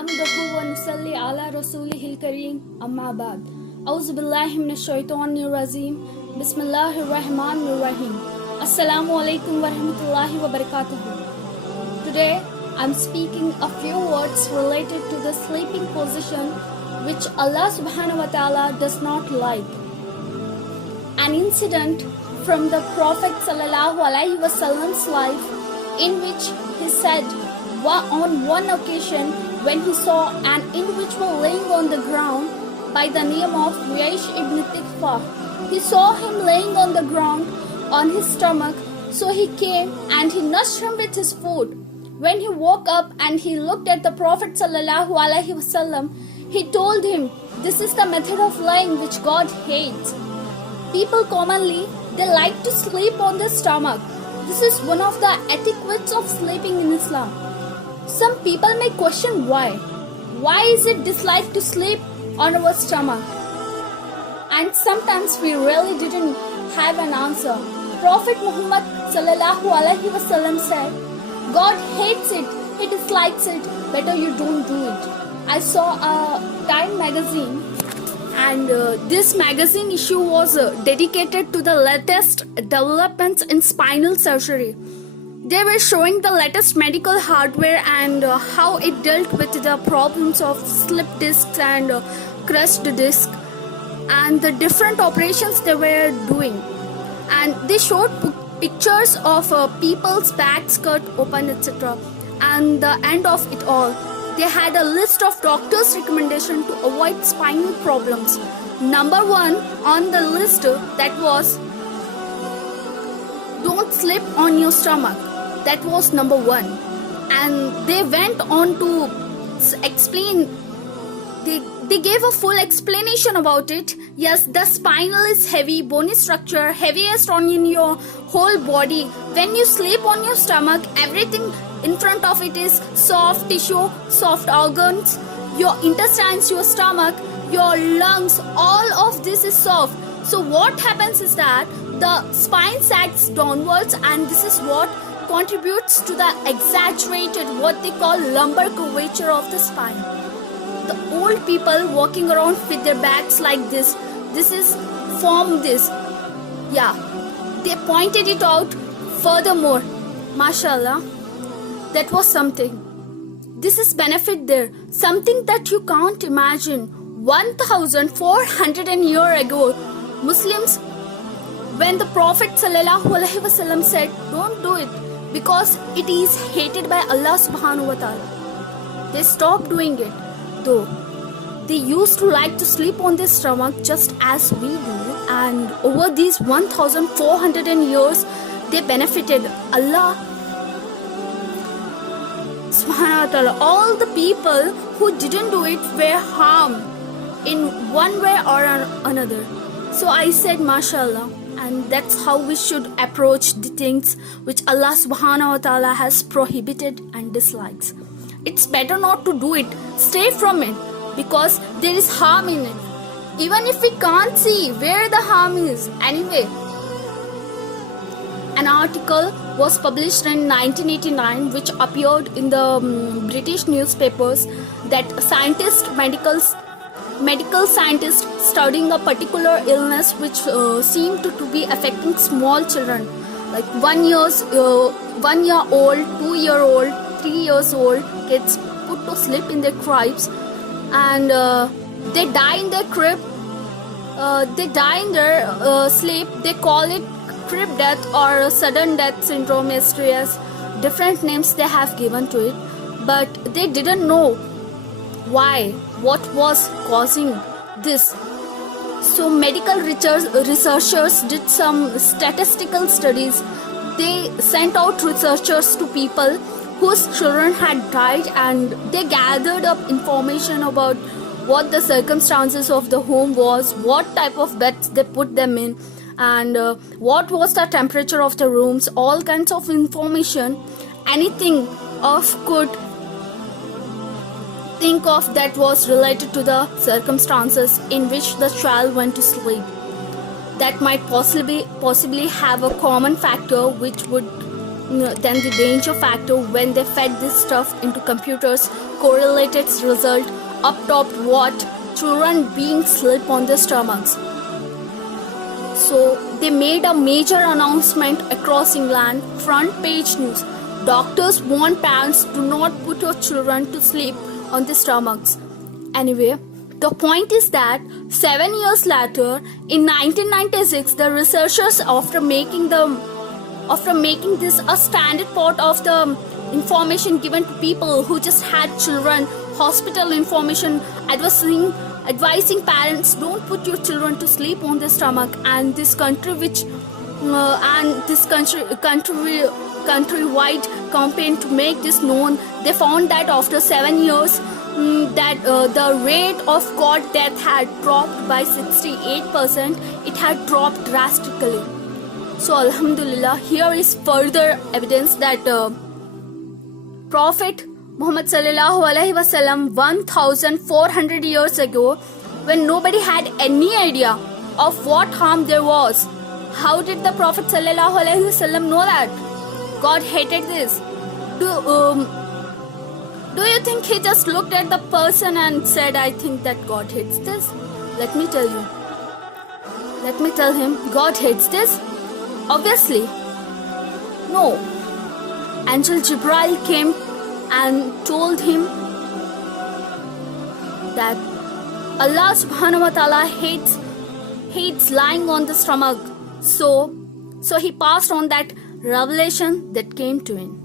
नहमदुहु व नुसल्ली अला रसूलिहिल करीम अम्मा बाद औज़ु बिल्लाहि मिनश शैतानिर रजीम बिस्मिल्लाहिर रहमानिर रहीम अस्सलामु अलैकुम व रहमतुल्लाहि व बरकातुहू. Today I am speaking a few words related to the sleeping position which Allah subhanahu wa ta'ala does not like. An incident from the Prophet sallallahu alaihi wasallam's life in which he said on one occasion when he saw an individual laying on the ground by the name of Uyaysh ibn Tiqfa. He saw him laying on the ground on his stomach, so he came and he nudged him with his foot. When he woke up and he looked at the Prophet sallallahu alaihi wasallam, he told him, "This is the method of lying which God hates." People commonly, they like to sleep on their stomach. This is one of the etiquettes of sleeping in Islam. Some people may question why. Why is it disliked to sleep on our stomach? And sometimes we really didn't have an answer. Prophet Muhammad sallallahu alaihi wasallam said, God hates it, He dislikes it, better you don't do it. I saw a Time magazine and this magazine issue was dedicated to the latest developments in spinal surgery. They were showing the latest medical hardware and how it dealt with the problems of slip discs and crushed disc and the different operations they were doing. And they showed pictures of people's backs cut open, etc. And the end of it all, they had a list of doctors' recommendation to avoid spinal problems. Number 1 on the list, that was don't sleep on your stomach. That was number 1. And they went on to explain, they gave a full explanation about it. Yes, the spinal is heavy, bony structure, heaviest on in your whole body. When you sleep on your stomach, everything in front of it is soft tissue, soft organs, your intestines, your stomach, your lungs, all of this is soft. So what happens is that the spine sags downwards, and this is what contributes to the exaggerated, what they call lumbar curvature of the spine. The old people walking around with their backs like this is form this. Yeah, they pointed it out. Furthermore, mashallah, that was something. This is benefit there, something that you can't imagine. 1400 years ago, Muslims, when the Prophet sallallahu alaihi wasallam said, "Don't do it because it is hated by Allah subhanahu wa ta'ala," they stopped doing it. Though they used to like to sleep on their stomach just as we do, and over these 1400 years they benefited. Allah subhanahu wa ta'ala, all the people who didn't do it were harmed in one way or another. So I said mashallah, and that's how we should approach the things which Allah subhanahu wa ta'ala has prohibited and dislikes. It's better not to do it. Stay from it because there is harm in it. Even if we can't see where the harm is. Anyway, an article was published in 1989 which appeared in the British newspapers that medical scientists studying a particular illness which seemed to be affecting small children like 1 year old, 2 year old, 3 years old kids put to sleep in their cribs, and they die in their crib. They die in their sleep. They call it crib death or sudden death syndrome, STS. Different names they have given to it, but they didn't know why, what was causing this. So medical researchers did some statistical studies. They sent out researchers to people whose children had died, and they gathered up information about what the circumstances of the home was, what type of beds they put them in, and what was the temperature of the rooms, all kinds of information, anything of could think of that was related to the circumstances in which the child went to sleep. That might possibly have a common factor which would then the danger factor when they fed this stuff into computers correlated result up top what children being sleep on their stomachs. So they made a major announcement across England, front page news. Doctors warn parents, do not put your children to sleep on their stomachs. Anyway, the point is that 7 years later, in 1996, the researchers, after making this a standard part of the information given to people who just had children, hospital information, advising parents, don't put your children to sleep on their stomach. And this countrywide campaign to make this known, they found that after 7 years, that the rate of cord death had dropped by 68%. It had dropped drastically. So Alhamdulillah, here is further evidence that Prophet Muhammad sallallahu alaihi wasallam 1400 years ago, when nobody had any idea of what harm there was, how did the Prophet sallallahu alaihi wasallam know that God hated this? Do you think he just looked at the person and said, I think that God hates this? Let me tell you. Let me tell him, God hates this? Obviously. No. Angel Jibril came and told him that Allah subhanahu wa ta'ala hates lying on the stomach. So he passed on that revelation that came to him.